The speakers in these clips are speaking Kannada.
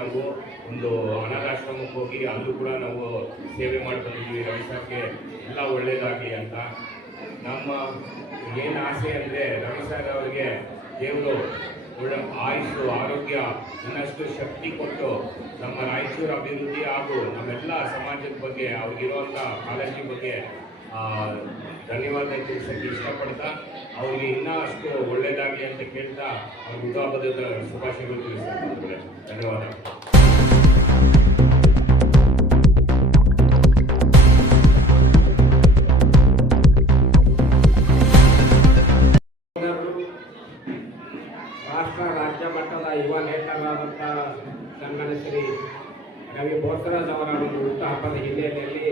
ನಾವು ಒಂದು ಅನಾಥಾಶ್ರಮಕ್ಕೆ ಹೋಗಿ ಅಲ್ಲೂ ಕೂಡ ನಾವು ಸೇವೆ ಮಾಡ್ಕೊಂಡಿದ್ದೀವಿ. ರವಿ ಸರ್ಗೆ ಎಲ್ಲ ಒಳ್ಳೆಯದಾಗಲಿ ಅಂತ ನಮ್ಮ ಏನು ಆಸೆ ಅಂದರೆ ರವಿ ಸರ್ ಅವರಿಗೆ ದೇವರು ಒಳ್ಳೆ ಆಯುಷು ಆರೋಗ್ಯ ಇನ್ನಷ್ಟು ಶಕ್ತಿ ಕೊಟ್ಟು ನಮ್ಮ ರಾಯಚೂರು ಅಭಿವೃದ್ಧಿ ಹಾಗೂ ನಮ್ಮೆಲ್ಲ ಸಮಾಜದ ಬಗ್ಗೆ ಅವ್ರಿಗಿರುವಂಥ ಕಾಳಜಿ ಬಗ್ಗೆ ಧನ್ಯವಾದ ತಿಳಿಸೋಕ್ಕೆ ಇಷ್ಟಪಡ್ತಾ ಅವ್ರಿಗೆ ಇನ್ನೂ ಅಷ್ಟು ಒಳ್ಳೆಯದಾಗಲಿ ಅಂತ ಕೇಳ್ತಾ ಅವ್ರ ಹುಟ್ಟುಹಬ್ಬದ ಶುಭಾಶಯಗಳು ತಿಳಿಸ್ತಾರೆ. ಧನ್ಯವಾದ. ರಾಜ್ಯ ಮಟ್ಟದ ಯುವ ನೇತಾರರಾದಂಥ ಸನ್ಮಾನ್ಯ ಶ್ರೀ ರವಿ ಬೋಸರಾಜ್ ಅವರ ಒಂದು ಹುಟ್ಟುಹಬ್ಬದ ಹಿನ್ನೆಲೆಯಲ್ಲಿ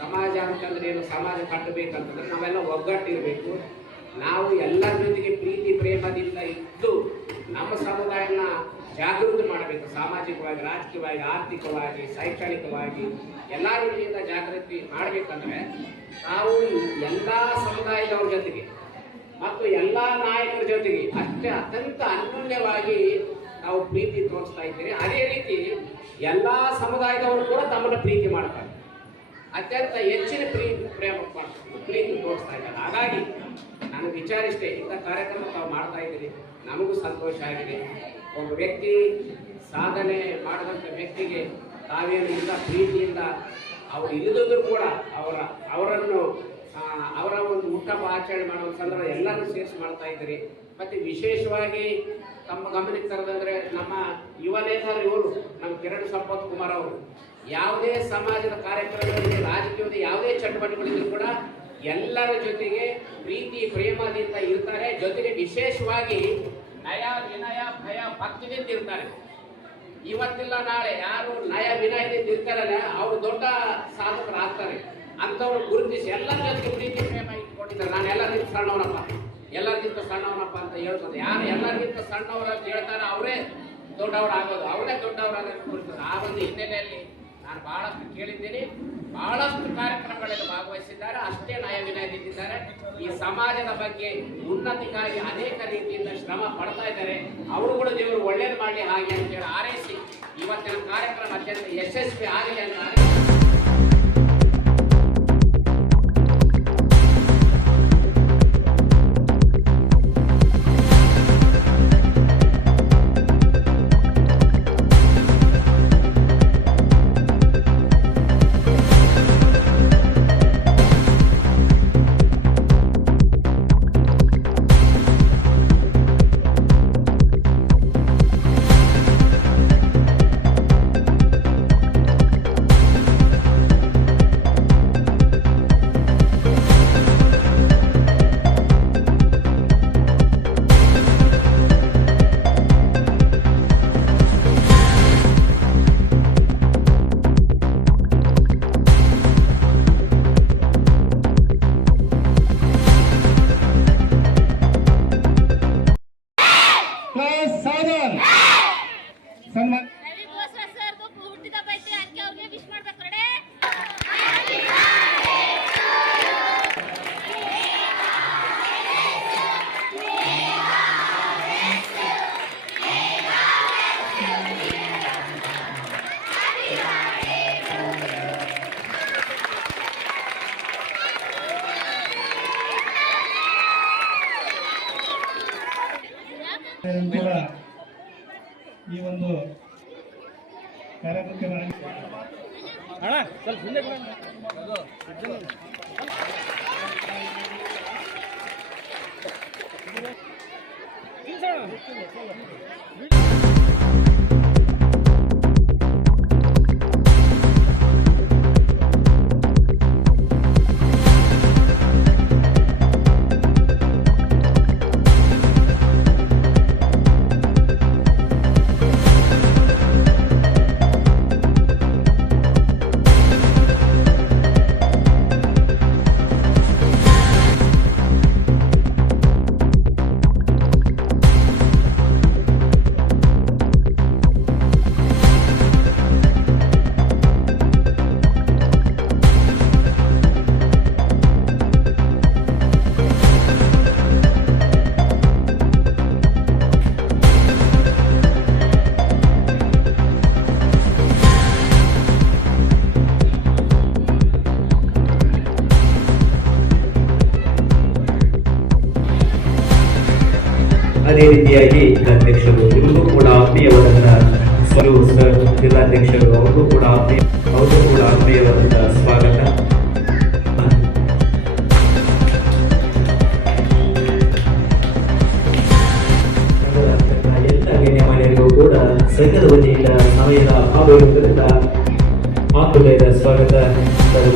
ಸಮಾಜ ಅಂತಂದ್ರೆ ಏನು, ಸಮಾಜ ಕಟ್ಟಬೇಕಂತಂದ್ರೆ ನಾವೆಲ್ಲ ಒಗ್ಗಟ್ಟಿರಬೇಕು. ನಾವು ಎಲ್ಲರ ಜೊತೆಗೆ ಪ್ರೀತಿ ಪ್ರೇಮದಿಂದ ಇದ್ದು ನಮ್ಮ ಸಮುದಾಯನ ಜಾಗೃತಿ ಮಾಡಬೇಕು. ಸಾಮಾಜಿಕವಾಗಿ, ರಾಜಕೀಯವಾಗಿ, ಆರ್ಥಿಕವಾಗಿ, ಶೈಕ್ಷಣಿಕವಾಗಿ ಎಲ್ಲ ರೀತಿಯಿಂದ ಜಾಗೃತಿ ಮಾಡಬೇಕಂದ್ರೆ ನಾವು ಎಲ್ಲ ಸಮುದಾಯದವ್ರ ಜೊತೆಗೆ ಮತ್ತು ಎಲ್ಲ ನಾಯಕರ ಜೊತೆಗೆ ಅತ್ಯಂತ ಅನ್ಯೋನ್ಯವಾಗಿ ನಾವು ಪ್ರೀತಿ ತೋರಿಸ್ತಾ ಇದ್ದೀರಿ. ಅದೇ ರೀತಿ ಎಲ್ಲ ಸಮುದಾಯದವರು ಕೂಡ ತಮ್ಮನ್ನು ಪ್ರೀತಿ ಮಾಡ್ತಾರೆ, ಅತ್ಯಂತ ಹೆಚ್ಚಿನ ಪ್ರೀತಿ ತೋರಿಸ್ತಾ ಇದ್ದಾರೆ. ಹಾಗಾಗಿ ನಾನು ವಿಚಾರಿಸಿದೆ, ಇಂಥ ಕಾರ್ಯಕ್ರಮ ತಾವು ಮಾಡ್ತಾ ಇದ್ದೀರಿ, ನಮಗೂ ಸಂತೋಷ ಆಗಿದೆ. ಒಬ್ಬ ವ್ಯಕ್ತಿ ಸಾಧನೆ ಮಾಡಿದಂಥ ವ್ಯಕ್ತಿಗೆ ತಾವೇನು ಇಂಥ ಪ್ರೀತಿಯಿಂದ ಅವರು ಇಳಿದಿದ್ರು ಕೂಡ ಅವರನ್ನು ಅವರ ಒಂದು ಹುಟ್ಟಹಬ್ಬ ಆಚರಣೆ ಮಾಡೋ ಸಂದರ್ಭ ಎಲ್ಲರೂ ಸೇರಿಸಿ ಮಾಡ್ತಾ ಇದ್ದೀರಿ. ಮತ್ತು ವಿಶೇಷವಾಗಿ ತಮ್ಮ ಗಮನಕ್ಕೆ ತರದಂದರೆ ನಮ್ಮ ಯುವ ನೇತಾರರು ಇವರು ನಮ್ಮ ಕಿರಣ್ ಸಂಪತ್ ಕುಮಾರ್ ಅವರು ಯಾವುದೇ ಸಮಾಜದ ಕಾರ್ಯಕ್ರಮದಲ್ಲಿ, ರಾಜಕೀಯದ ಯಾವುದೇ ಚಟುವಟಿಕೆಗಳಿದ್ರು ಕೂಡ ಎಲ್ಲರ ಜೊತೆಗೆ ಪ್ರೀತಿ ಪ್ರೇಮದಿಂದ ಇರ್ತಾರೆ. ಜೊತೆಗೆ ವಿಶೇಷವಾಗಿ ನಯ ವಿನಯ ಭಯ ಭಕ್ತಿಯಿಂದ ಇರ್ತಾರೆ. ಇವತ್ತಿಲ್ಲ ನಾಳೆ ಯಾರು ನಯ ವಿನಯದಿಂದ ಇರ್ತಾರಲ್ಲ ಅವರು ದೊಡ್ಡ ಸಾಧಕರಾಗ್ತಾರೆ. ಅಂಥವ್ರು ಗುರುತಿಸಿ ಎಲ್ಲರ ಜೊತೆಗೆ ಪ್ರೀತಿ ಪ್ರೇಮ ಇಟ್ಕೊಂಡಿದ್ದಾರೆ. ನಾನು ಎಲ್ಲರಿಗಿಂತ ಸಣ್ಣವನಪ್ಪ ಅಂತ ಹೇಳ್ತಾರೆ. ಯಾರು ಎಲ್ಲರಿಗಿಂತ ಸಣ್ಣವರು ಅಂತ ಹೇಳ್ತಾರೆ ಅವರೇ ದೊಡ್ಡವರಾಗೋದು, ಅವರೇ ದೊಡ್ಡವರಾಗೋದು ಗುರುತಿದ್ದಾರೆ. ಆ ಒಂದು ಹಿನ್ನೆಲೆಯಲ್ಲಿ ನಾನು ಬಹಳಷ್ಟು ಕೇಳಿದ್ದೀನಿ, ಬಹಳಷ್ಟು ಕಾರ್ಯಕ್ರಮಗಳಲ್ಲಿ ಭಾಗವಹಿಸಿದ್ದಾರೆ. ಅಷ್ಟೇ ನಯ ವಿನಯದಿಂದಿದ್ದಾರೆ. ಈ ಸಮಾಜದ ಬಗ್ಗೆ ಉನ್ನತಿಗಾಗಿ ಅನೇಕ ರೀತಿಯಿಂದ ಶ್ರಮ ಪಡ್ತಾ ಇದ್ದಾರೆ. ಅವರು ಕೂಡ ದೇವರು ಒಳ್ಳೇದು ಮಾಡಲಿ ಹಾಗೆ ಅಂತೇಳಿ ಹಾರೈಸಿ ಇವತ್ತಿನ ಕಾರ್ಯಕ್ರಮ ಅತ್ಯಂತ ಯಶಸ್ವಿ ಆಗಲಿ ಅಂತ ಈ ಒಂದು ಕಾರ್ಯಕ್ರಮಕ್ಕೆ ಸ್ವಲ್ಪ ಹಿಂದೆ ರೀತಿಯಾಗಿ ಜಿಲ್ಲಾಧ್ಯಕ್ಷರು ಇವ್ರಿಗೂ ಕೂಡ ಆತ್ಮೀಯವಾದಂತಹ ಸರ್ ಜಿಲ್ಲಾಧ್ಯಕ್ಷರು ಅವ್ರಿಗೂ ಕೂಡ ಆತ್ಮೀಯವಾದಂತಹ ಸ್ವಾಗತ. ಎಲ್ಲ ಗಣ್ಯಮಾನ್ಯರಿಗೂ ಕೂಡ ಸಂಘದ ವತಿಯಿಂದ ಸಮಯದ ಅಭಾವ ಇರುವುದರಿಂದ ಆತ್ಮೀಯದ ಸ್ವಾಗತ ಸರ್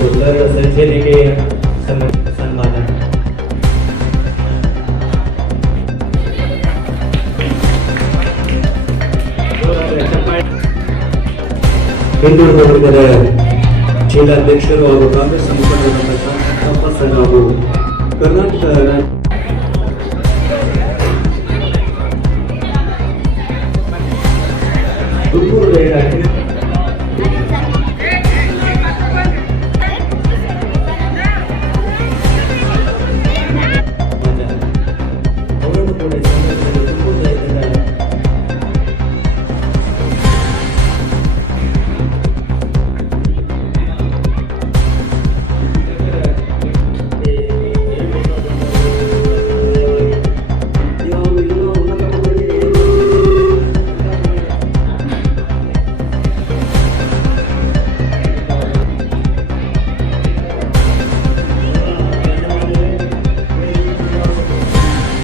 ಸಂಚೇನೆಗೆ ಸನ್ಮಾನ. ಹಿಂದುಳಿದ ವರ್ಗದ ಜಿಲ್ಲಾಧ್ಯಕ್ಷರು ಹಾಗೂ ಕಾಂಗ್ರೆಸ್ ಮುಖಂಡರಾದ ಹಾಗೂ ಕರ್ನಾಟಕ ತುಮಕೂರು